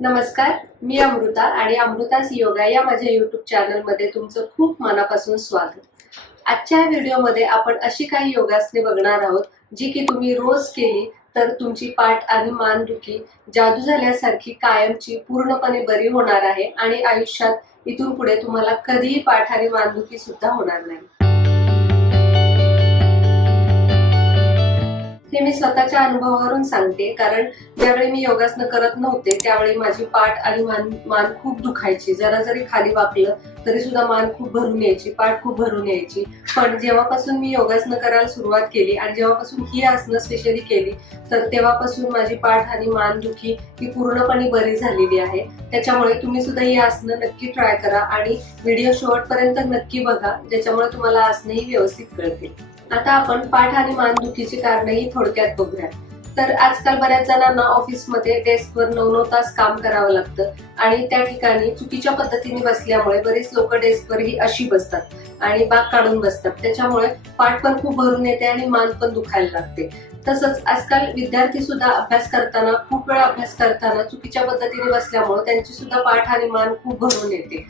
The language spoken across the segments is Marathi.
नमस्कार, मी अमृता आणि अमृतास योगा या माझ्या YouTube चॅनलमध्ये तुमचं खूप मनापासून स्वागत. आजच्या व्हिडिओमध्ये आपण अशी काही योगासने बघणार आहोत जी की तुम्ही रोज केली तर तुमची पाठ आणि मानदुखी जादू झाल्यासारखी कायमची पूर्णपणे बरी होणार आहे आणि आयुष्यात इथून पुढे तुम्हाला कधीही पाठ आणि मानदुखी सुद्धा होणार नाही. हे मी स्वतःच्या अनुभवावरून सांगते, कारण ज्यावेळी मी योगासनं करत नव्हते त्यावेळी माझी पाठ आणि मान खूप दुखायची. जरा जरी खाली वाकलं तरी सुद्धा मान खूप भरून यायची, पाठ खूप भरून यायची. पण जेव्हापासून मी योगासनं करायला सुरुवात केली आणि जेव्हापासून ही आसनं स्पेशली केली तर तेव्हापासून माझी पाठ आणि मानदुखी ही पूर्णपणे बरी झालेली आहे. त्याच्यामुळे तुम्ही सुद्धा ही आसनं नक्की ट्राय करा आणि व्हिडिओ शेवटपर्यंत नक्की बघा, ज्याच्यामुळे तुम्हाला आसनंही व्यवस्थित कळतील. आता आपण पाठ आणि मानदुखीची कारणंही थोडक्यात बघूया. तर आजकाल बऱ्याच जणांना ऑफिसमध्ये डेस्कवर 9-9 तास काम करावं लागतं आणि त्या ठिकाणी चुकीच्या पद्धतीने बसल्यामुळे बरेच लोक डेस्कवरही अशी बसतात आणि बाक काढून बसतात. त्याच्यामुळे पाठ पण खूप भरून येते आणि मान पण दुखायला लागते. तसंच आजकाल विद्यार्थी सुद्धा अभ्यास करताना खूप वेळा अभ्यास करताना चुकीच्या पद्धतीने बसल्यामुळे त्यांची सुद्धा पाठ आणि मान खूप भरून येते.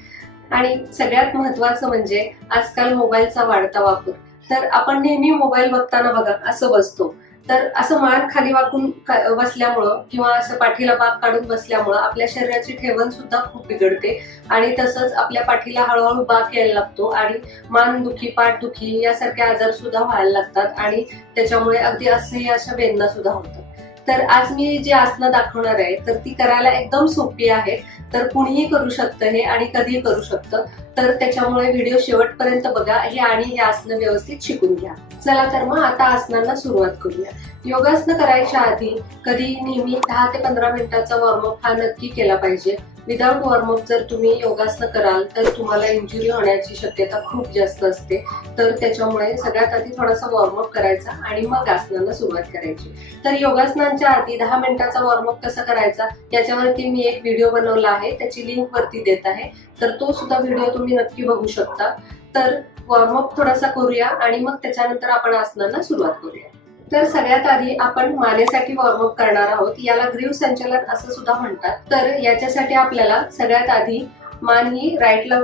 आणि सगळ्यात महत्वाचं म्हणजे आजकाल मोबाईलचा वाढता वापर. तर आपण नेहमी मोबाईल बघताना बघा असं बसतो, तर असं मान खाली वाकून बसल्यामुळं किंवा असं पाठीला बाक काढून बसल्यामुळं आपल्या शरीराची ठेवण सुद्धा खूप बिघडते आणि तसंच आपल्या पाठीला हळूहळू बाक यायला लागतो आणि मानदुखी, पाठदुखी यासारखे आजार सुद्धा व्हायला लागतात आणि त्याच्यामुळे अगदी असह्य अशा वेदना सुद्धा होतात. तर आज मी जी आसनं दाखवणार आहे तर ती करायला एकदम सोपी आहे. तर कुणीही करू शकतं हे आणि कधीही करू शकतं. तर त्याच्यामुळे व्हिडिओ शेवटपर्यंत बघा हे आणि हे आसनं व्यवस्थित शिकून घ्या. चला तर मग आता आसनांना सुरुवात करूया. योगासनं करायच्या आधी कधी नेहमी 10 ते 15 मिनिटाचा वॉर्मअप हा नक्की केला पाहिजे. विदाउट वॉर्मअप जर तुम्ही योगासनं कराल तर तुम्हाला इंजुरी होण्याची शक्यता खूप जास्त असते. तर त्याच्यामुळे सगळ्यात आधी थोडासा वॉर्मअप करायचा आणि मग आसनांना सुरुवात करायची. तर योगासनांच्या आधी 10 मिनिटाचा वॉर्मअप कसा करायचा याच्यावरती मी एक व्हिडिओ बनवला आहे, त्याची लिंक वरती देत आहे. तर तो सुद्धा व्हिडिओ तुम्ही नक्की बघू शकता. तर वॉर्मअप थोडासा करूया आणि मग त्याच्यानंतर आपण आसनांना सुरुवात करूया. तर सगळ्यात आधी आपण मानेसाठी वॉर्मअप करणार आहोत. याला ग्रीव संचलन असं सुद्धा म्हणतात. तर याच्यासाठी आपल्याला सगळ्यात आधी मान ही राईटला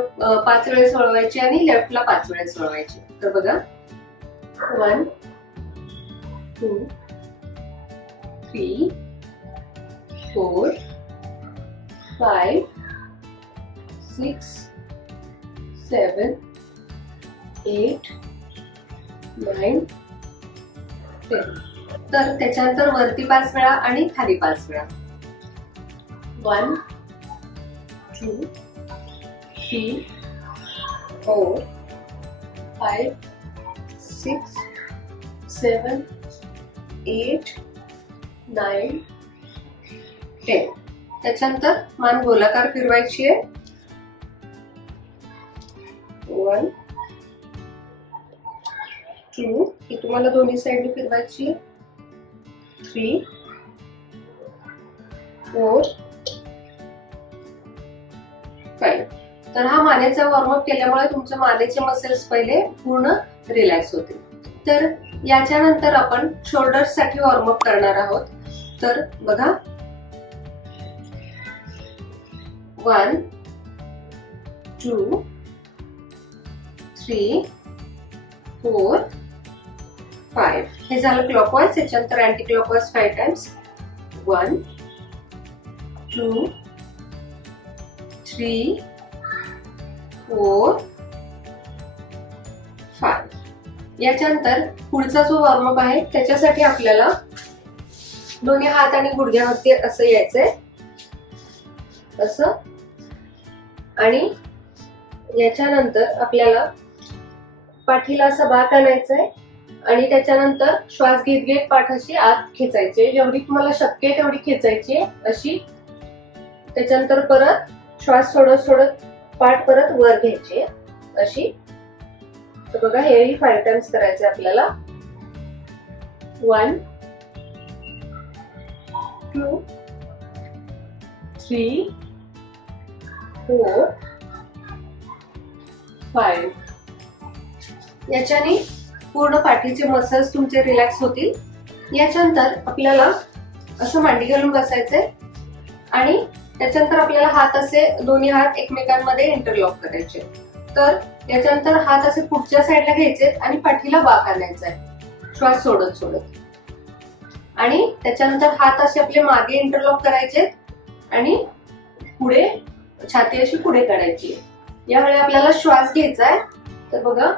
5 वेळेस वळवायची आणि लेफ्टला 5 वेळेस वळवायची. तर बघा 1 2 3 4 5 6 7 8 9 तर त्याच्यानंतर वरती 5 वेळा आणि खाली 5 वेळा. 1 2 3 4 5 6 7 8 9 10. त्याच्यानंतर मान गोलाकार फिरवायची आहे. 1 2 ही तुम्हाला दोन्ही साइडने फिरवायची. 3 4 5. तर हा मानेचा वॉर्मअप केल्यामुळे तुमचे मानेचे मसल्स पहिले पूर्ण रिलॅक्स होतील. तर याच्यानंतर आपण शोल्डर्स साठी वॉर्मअप करणार आहोत. तर बघा 1 2 3 4 5. हे झालं क्लॉकवाइज. याच्यानंतर अँटी क्लॉकवाइज 5 टाइम्स. 1 2 3 4 5. याच्यानंतर पुढचा जो वॉर्मअप आहे त्याच्यासाठी आपल्याला दोन्ही हात आणि गुडघ्यावरती असं यायचंय, असं. आणि याच्यानंतर आपल्याला पाठीला असं बाक आणायचंय आणि त्याच्यानंतर श्वास घेत घेत पाठ अशी आत खेचायची. जेवढी तुम्हाला शक्य आहे तेवढी खेचायची अशी. त्याच्यानंतर परत श्वास सोडत सोडत पाठ परत वर घ्यायची अशी. तर बघा हेही 5 टाइम्स करायचे आपल्याला. 1 2 3 4 5. याच्याने पूर्ण पाठीचे मसल्स तुमचे रिलॅक्स होतील. याच्यानंतर आपल्याला असं मांडी घालून बसायचंय आणि त्याच्यानंतर आपल्याला हात असे दोन्ही हात एकमेकांमध्ये इंटरलॉक करायचे. तर याच्यानंतर हात असे पुढच्या साईडला घ्यायचे आणि पाठीला बाक आणायचा आहे श्वास सोडत सोडत. आणि त्याच्यानंतर हात असे आपले मागे इंटरलॉक करायचे आणि पुढे छाती अशी पुढे काढायची. यावेळी आपल्याला श्वास घ्यायचा आहे. तर बघा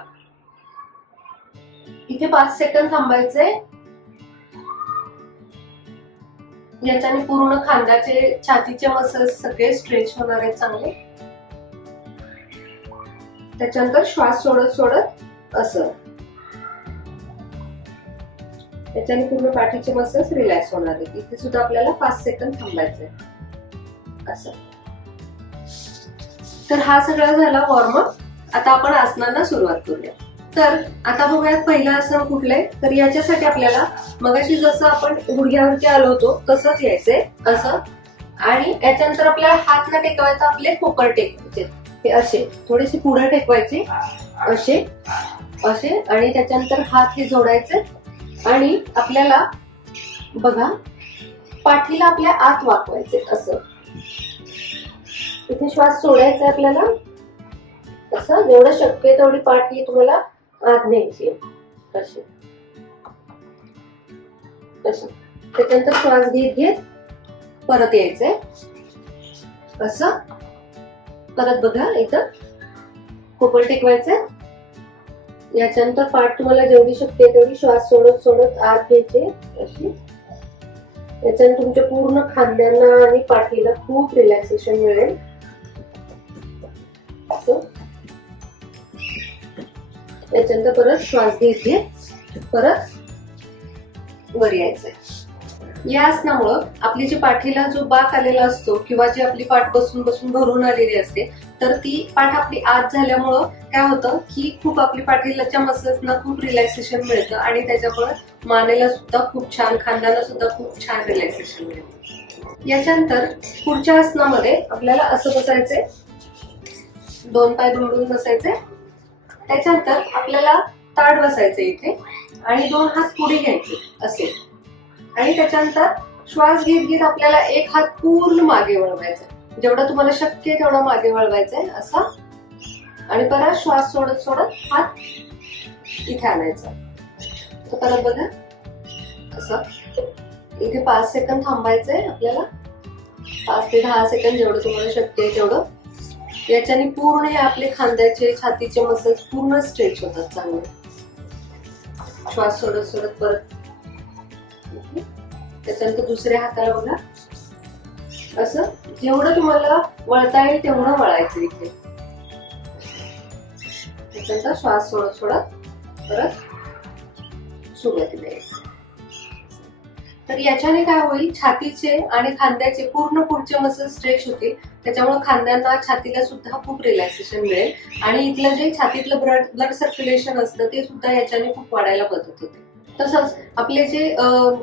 इथे 5 सेकंद थांबायचे. याच्याने पूर्ण खांद्याचे छातीचे मसल्स सगळे स्ट्रेच होणार आहेत चांगले. त्याच्यानंतर श्वास सोडत सोडत असं. त्याच्याने पूर्ण पाठीचे मसल्स रिलॅक्स होणार आहेत. इथे सुद्धा आपल्याला 5 सेकंद थांबायचे असं. तर हा सगळा झाला वॉर्मअप. आता आपण आसनांना सुरुवात करूया. तर आता बघूयात पहिलं आसन कुठलंय. तर याच्यासाठी आपल्याला मगाशी जसं आपण गुडघ्यावरती आलो होतो तसंच यायचंय असं. आणि याच्यानंतर आपल्याला हात न टेकवायचा, आपले कोपर टेकवायचे. हे असे थोडेसे पुढे टेकवायचे असे असे. आणि त्याच्यानंतर हात हे जोडायचे आणि आपल्याला बघा पाठीला आपल्या आत वाकवायचे असं. इथे श्वास सोडायचा आपल्याला असं. जेवढं शक्य आहे तेवढी पाठ ही तुम्हाला आत न्यायची अशी असं. त्याच्यानंतर श्वास घेत घेत परत यायचंय असं. परत बघा इथं कोपर टेकवायचंय. याच्यानंतर पाठ तुम्हाला जेवढी शक्य आहे तेवढी श्वास सोडत सोडत आत घ्यायचे अशी. याच्याने तुमच्या पूर्ण खांद्यांना आणि पाठीला खूप रिलॅक्सेशन मिळेल. त्याच्यानंतर परत श्वास घेत घेत परत वर यायचंय. या आसनामुळं आपली जी पाठीला जो बाक आलेला असतो किंवा जी आपली पाठ बसून बसून भरून आलेली असते तर ती पाठ आपली आत झाल्यामुळं काय होतं की खूप आपली पाठीलाच्या मसल्सना खूप रिलॅक्सेशन मिळतं आणि त्याच्यामुळे मानेला सुद्धा खूप छान, खांद्याला सुद्धा खूप छान रिलॅक्सेशन मिळतं. याच्यानंतर पुढच्या आसनामध्ये आपल्याला असं बसायचंय. 2 पाय दुमडून बसायचे. त्याच्यानंतर आपल्याला ताठ बसायचे इथे आणि 2 हात पुढे घ्यायचे असे. आणि त्याच्यानंतर श्वास घेत घेत आपल्याला एक हात पूर्ण मागे वळवायचा. जेवढा तुम्हाला शक्य आहे तेवढा मागे वळवायचा असा. आणि परत श्वास सोडत सोडत हात इथे आणायचा. तर परत बघा असं. इथे 5 सेकंद थांबायचंय आपल्याला. 5 ते 10 सेकंद जेवढं तुम्हाला शक्य आहे तेवढं. याच्याने पूर्ण हे आपले खांद्याचे छातीचे मसल्स पूर्ण स्ट्रेच होतात चांगले. श्वास सोडत सोडत परत. त्याच्यानंतर दुसऱ्या हाताला बघा असं. जेवढं तुम्हाला वळता येईल तेवढं वळायचं इथे. त्याच्यानंतर श्वास सोडत सोडत परत सुरुवातीला यायचं. तर याच्याने काय होईल, छातीचे आणि खांद्याचे पूर्ण पुढचे मसल स्ट्रेच होतील. त्याच्यामुळे खांद्यांना छातीला सुद्धा खूप रिलॅक्सेशन मिळेल आणि इथलं जे छातीतलं ब्लड सर्क्युलेशन असतं ते सुद्धा याच्याने खूप वाढायला मदत होते. तसंच आपले जे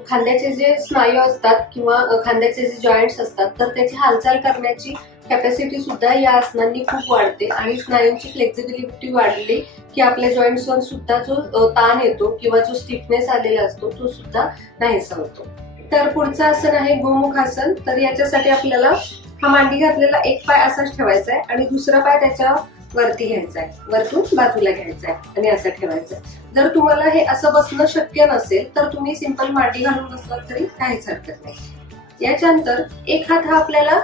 खांद्याचे जे स्नायू असतात किंवा खांद्याचे जे जॉईंट्स असतात तर त्याची हालचाल करण्याची कॅपॅसिटी सुद्धा या आसनांनी खूप वाढते आणि स्नायूंची फ्लेक्झिबिलिटी वाढली की आपल्या जॉईंट्सवर सुद्धा जो ताण येतो किंवा जो स्टिफनेस आलेला असतो तो सुद्धा नाहीसा होतो. तर पुढचं आसन आहे गोमुखासन. तर याच्यासाठी आपल्याला हा मांडी घातलेला एक पाय असाच ठेवायचा आहे आणि दुसरा पाय त्याच्या वरती घ्यायचा आहे, वरतून बाजूला घ्यायचा आहे आणि असं ठेवायचं आहे. जर तुम्हाला हे असं बसणं शक्य नसेल तर तुम्ही सिंपल मांडी घालून बसलात तरी काहीच हरकत नाही. याच्यानंतर एक हात हा आपल्याला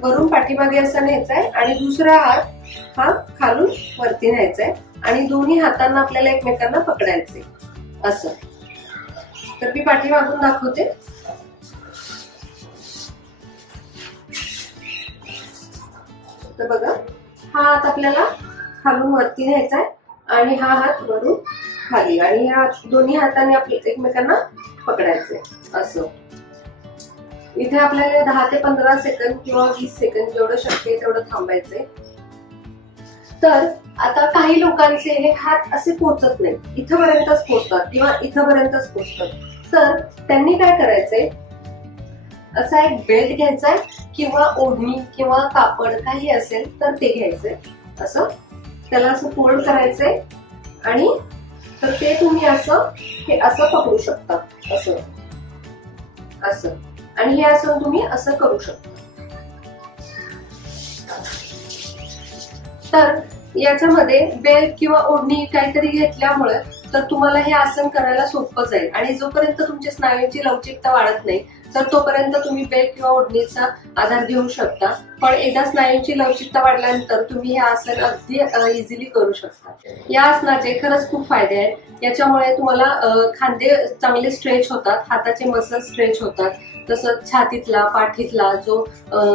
वरून पाठीमागे असा न्यायचा आहे आणि दुसरा हात हा खालून वरती न्यायचा आहे आणि दोन्ही हातांना आपल्याला एकमेकांना पकडायचे असं. तर मी पाठीमागून दाखवते. तर बघा हा हात आपल्याला खालून वरती न्यायचा आहे आणि हा हात वरून खाली आणि ह्या दोन्ही हाताने आपल्या एकमेकांना पकडायचे असं. इथे आपल्याला 10 ते 15 सेकंद किंवा 20 सेकंद जेवढं शक्य आहे तेवढं थांबायचंय. तर आता काही लोकांचे हे हात असे पोचत नाही, इथपर्यंतच पोचतात किंवा इथपर्यंतच पोचतात. तर त्यांनी काय करायचंय, असा एक बेल्ट घ्यायचाय किंवा ओढणी किंवा कापड काही असेल तर ते घ्यायचंय असं. त्याला असं फोल्ड करायचंय आणि तर ते तुम्ही असं हे असं पकडू शकता असं असं. आणि हे असं तुम्ही असं करू शकता. तर याच्यामध्ये बेल्ट किंवा ओढणी काहीतरी घेतल्यामुळे तर तुम्हाला हे आसन करायला सोपं जाईल आणि जोपर्यंत तुमच्या स्नायूंची लवचिकता वाढत नाही तर तोपर्यंत तुम्ही बेल्ट किंवा ओढणीचा आधार घेऊ शकता. पण एकदा स्नायूंची लवचिकता वाढल्यानंतर तुम्ही हे आसन अगदी इझिली करू शकता. या आसनाचे खरंच खूप फायदे आहेत. याच्यामुळे तुम्हाला खांदे चांगले स्ट्रेच होतात, हाताचे मसल स्ट्रेच होतात, तसंच छातीतला पाठीतला जो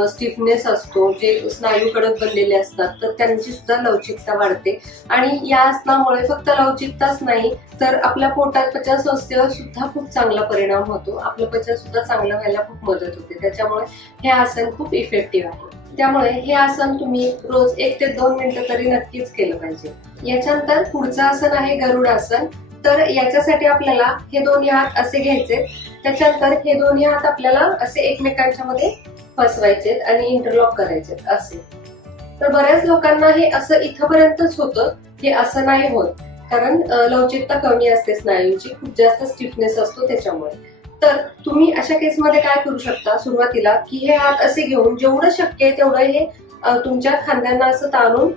स्टिफनेस असतो, जे स्नायू कडक बनलेले असतात तर त्यांची सुद्धा लवचिकता वाढते. आणि या आसनामुळे फक्त लवचिकताच नाही तर आपल्या पोटात पचनसंस्थेवर सुद्धा खूप चांगला परिणाम होतो. आपलं पचन सुद्धा चांगलं व्हायला खूप मदत होते. त्याच्यामुळे हे आसन खूप इफेक्टिव्ह आहे. त्यामुळे हे आसन तुम्ही रोज 1 ते 2 मिनिटं तरी नक्कीच केलं पाहिजे. याच्यानंतर पुढचं आसन आहे गरुड आसन. तर याच्यासाठी आपल्याला हे दोन्ही हात असे घ्यायचे, त्याच्यानंतर हे दोन्ही हात आपल्याला असे एकमेकांच्या मध्ये फसवायचे आणि इंटरलॉक करायचे असे. तर बऱ्याच लोकांना हे असं इथपर्यंतच होतं, हे असं नाही होत, कारण लवचिकता कमी असते स्नायूंची, खूप जास्त स्टिफनेस असतो त्याच्यामुळे. तर तुम्ही अशा केसमध्ये काय करू शकता सुरुवातीला, की हे हात असे घेऊन जेवढं शक्य आहे तेवढं हे तुमच्या खांद्यांना असं ताणून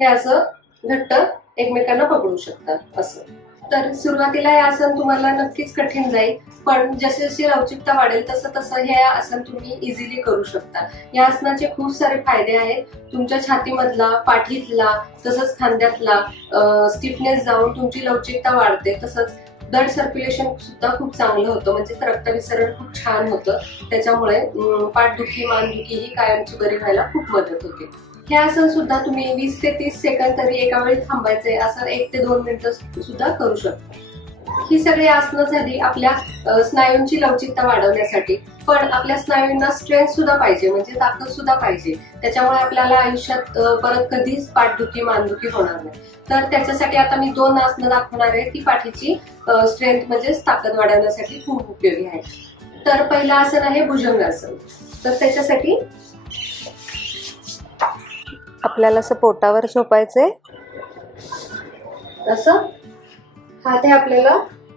हे असं घट्ट एकमेकांना पकडू शकता असं. तर सुरुवातीला हे आसन तुम्हाला नक्कीच कठीण जाईल, पण जसे जशी लवचिकता वाढेल तसं तसं हे आसन तुम्ही इझिली करू शकता. या आसनाचे खूप सारे फायदे आहेत. तुमच्या छातीमधला, पाठीतला, तसंच खांद्यातला स्टिफनेस जाऊन तुमची लवचिकता वाढते. तसंच ब्लड सर्क्युलेशन सुद्धा खूप चांगलं होतं, म्हणजे रक्तविसरण खूप छान होतं. त्याच्यामुळे पाठदुखी, मानदुखी ही कायमची बरी व्हायला खूप मदत होते. हे आसन सुद्धा तुम्ही 20 ते 30 सेकंद तरी एका वेळी थांबायचे, असं 1 ते 2 मिनिटं सुद्धा करू शकता. ही सगळी आसनं झाली आपल्या स्नायूंची लवचिकता वाढवण्यासाठी. पण आपल्या स्नायूंना स्ट्रेंथ सुद्धा पाहिजे, म्हणजे ताकद सुद्धा पाहिजे. त्याच्यामुळे आपल्याला आयुष्यात परत कधीच पाठदुखी, मानदुखी होणार नाही. तर त्याच्यासाठी आता मी 2 आसनं दाखवणार आहे, ती पाठीची स्ट्रेंथ म्हणजेच ताकद वाढवण्यासाठी खूप उपयोगी आहे. तर पहिलं आसन आहे भुजंगासन. तर त्याच्यासाठी आपल्याला असं पोटावर झोपायचंय, असं हात हे आपल्याला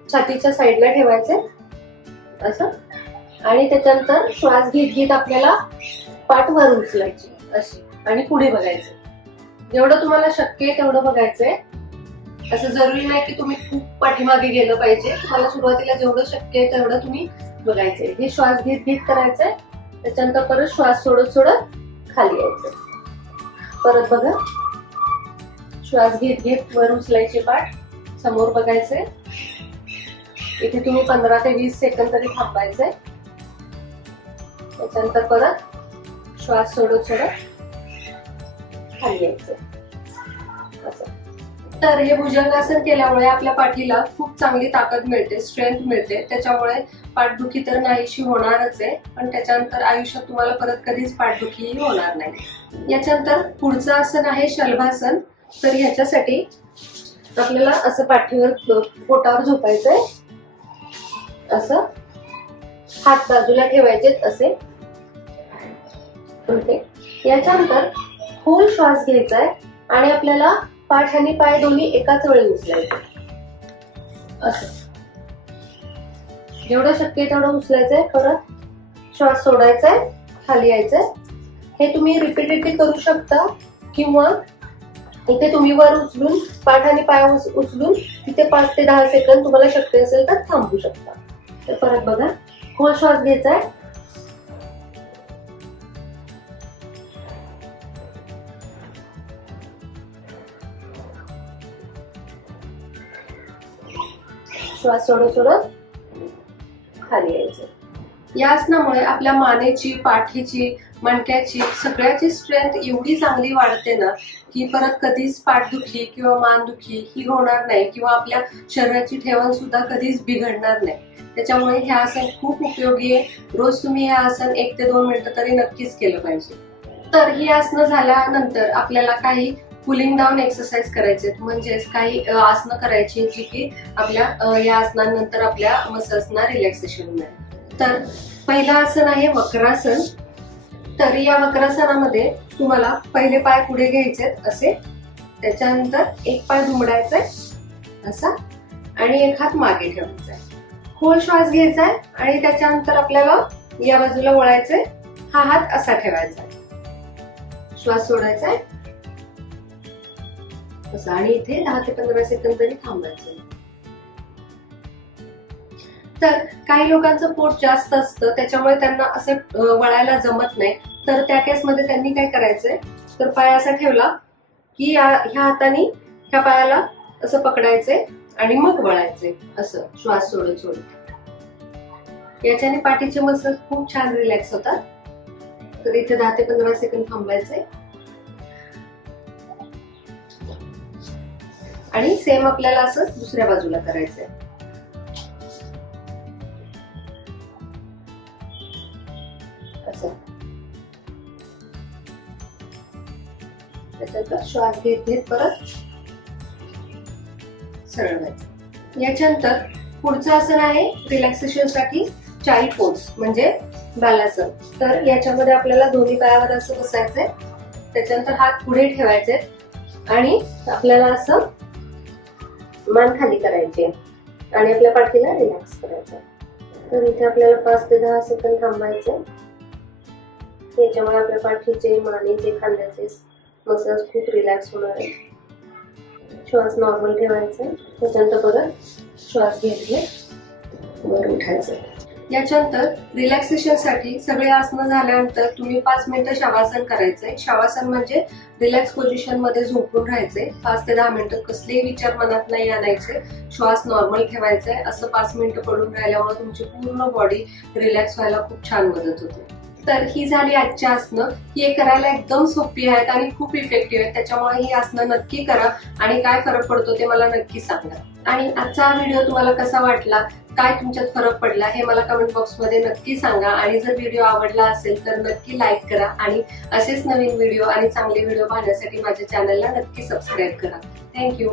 छातीच्या साईडला ठेवायचे असं, आणि त्याच्यानंतर श्वास घेत घेत आपल्याला पाठ वर उचलायची अशी आणि पुढे बघायचं. जेवढं तुम्हाला शक्य आहे तेवढं बघायचंय. असं जरुरी नाही की तुम्ही खूप पाठीमागे गेलं पाहिजे. तुम्हाला सुरुवातीला जेवढं शक्य आहे तेवढं तुम्ही बघायचंय. हे श्वास घेत घेत करायचंय. त्याच्यानंतर परत श्वास सोडत सोडत खाली यायचं. परत बघा, श्वास घेत घेत वर उचलायची पाठ, समोर बघायचंय. इथे तुम्ही 15 ते 20 सेकंद तरी थांबायचंय. त्याच्यानंतर परत श्वास सोडत सोडत खाली यायचं असं. तर हे भुजंगासन केल्यामुळे आपल्या पाठीला खूप चांगली ताकद मिळते, स्ट्रेंथ मिळते. त्याच्यामुळे पाठदुखी तर नाहीशी होणारच आहे, पण त्याच्यानंतर आयुष्यात तुम्हाला परत कधीच पाठदुखी होणार नाही. याच्यानंतर पुढचं आसन आहे शलभासन. तर ह्याच्यासाठी आपल्याला असं पाठीवर पोटावर झोपायचंय, असं हात बाजूला ठेवायचे असे. याच्यानंतर खोल श्वास घ्यायचाय आणि आपल्याला पाठ आणि पाय दोन्ही एकाच वेळी उचलायचे असं. जेवढं शक्य आहे तेवढं उचलायचंय. परत श्वास सोडायचाय, खाली यायचंय. हे तुम्ही रिपीटेडली करू शकता, किंवा इथे तुम्ही वर उचलून पाठ आणि पाय उचलून तिथे 5 ते 10 सेकंद तुम्हाला शक्य असेल तर थांबू शकता. तर परत बघा, खोल श्वास घ्यायचाय, श्वास सोडत सोडत खाली यायचं. या आसनामुळे आपल्या मानेची, पाठीची, मणक्याची, सगळ्याची स्ट्रेंथ एवढी चांगली वाढते ना, की परत कधीच पाठदुखी किंवा मानदुखी ही होणार नाही, किंवा आपल्या शरीराची ठेवण सुद्धा कधीच बिघडणार नाही. त्याच्यामुळे हे आसन खूप उपयोगी आहे. रोज तुम्ही हे आसन 1 ते 2 मिनिटं तरी नक्कीच केलं पाहिजे. तर ही आसनं झाल्यानंतर आपल्याला काही कूलिंग डाऊन एक्सरसाइज करायचे, म्हणजेच काही आसनं करायची जी की आपल्या या आसनानंतर आपल्या मसल्सना रिलॅक्सेशन मिळेल. तर पहिलं आसन आहे वक्रासन. तर या वक्रासनामध्ये तुम्हाला पहिले पाय पुढे घ्यायचे असे, त्याच्यानंतर एक पाय दुमडायचाय असा आणि एक हात मागे ठेवायचा. खोल श्वास घ्यायचाय आणि त्याच्यानंतर आपल्याला या बाजूला वळायचंय. हा हात असा ठेवायचा, श्वास सोडायचाय, असं. आणि इथे 10 ते 15 सेकंद तरी थांबायचं. तर काही लोकांचं पोट जास्त असतं, त्याच्यामुळे त्यांना असं वळायला जमत नाही. तर त्या केसमध्ये त्यांनी काय करायचंय, तर पाय असा ठेवला की ह्या हाताने ह्या पायाला असं पकडायचंय आणि मग वळायचंय, असं श्वास सोडत सोडत. याच्याने पाठीचे मसल खूप छान रिलॅक्स होतात. तर इथे 10 ते 15 सेकंद थांबायचंय. आणि सेम आपल्याला असं दुसऱ्या बाजूला करायचंय. असं. त्याच्यानंतर श्वास घेत घेत परत सरळ व्हायचं. याच्यानंतर पुढचं आसन आहे रिलॅक्सेशन साठी चाइल्ड पोज म्हणजे बालासन. तर याच्यामध्ये आपल्याला दोन्ही पायावर असं बसायचंय. त्याच्यानंतर हात पुढे ठेवायचे आणि आपल्याला असं मान खाली करायची आणि आपल्या पाठीला रिलॅक्स करायचं. तर इथे आपल्याला 5 ते 10 सेकंद थांबायचं. याच्यामुळे आपल्या पाठीचे, मानेचे, खांद्याचे मसल्स खूप रिलॅक्स होणार आहे. श्वास नॉर्मल ठेवायचा. त्याच्यानंतर परत श्वास घेत घेत वर उठायचं. याच्यानंतर रिलॅक्सेशन साठी सगळे आसनं झाल्यानंतर तुम्ही 5 मिनिटं शवासन करायचंय. शवासन म्हणजे रिलॅक्स पोझिशन मध्ये झोपून राहायचंय. 5 ते 10 मिनिटं कसलेही विचार मनात नाही आणायचे. श्वास नॉर्मल ठेवायचाय. असं 5 मिनिटं पडून राहिल्यामुळे तुमची पूर्ण बॉडी रिलॅक्स व्हायला खूप छान मदत होते. तर ही झाली आजची आसनं. ही करायला एकदम सोपी आहेत आणि खूप इफेक्टिव्ह आहेत. त्याच्यामुळे ही आसनं नक्की करा आणि काय फरक पडतो ते मला नक्की सांगा. आणि आजचा हा व्हिडिओ तुम्हाला कसा वाटला, काय तुमच्यात फरक पडला हे मला कमेंट बॉक्स मध्ये नक्की सांगा. आणि जर व्हिडिओ आवडला असेल तर नक्की लाईक करा आणि असेच नवीन व्हिडिओ आणि चांगले व्हिडिओ पाहण्यासाठी माझ्या चॅनलला नक्की सबस्क्राईब करा. थँक्यू.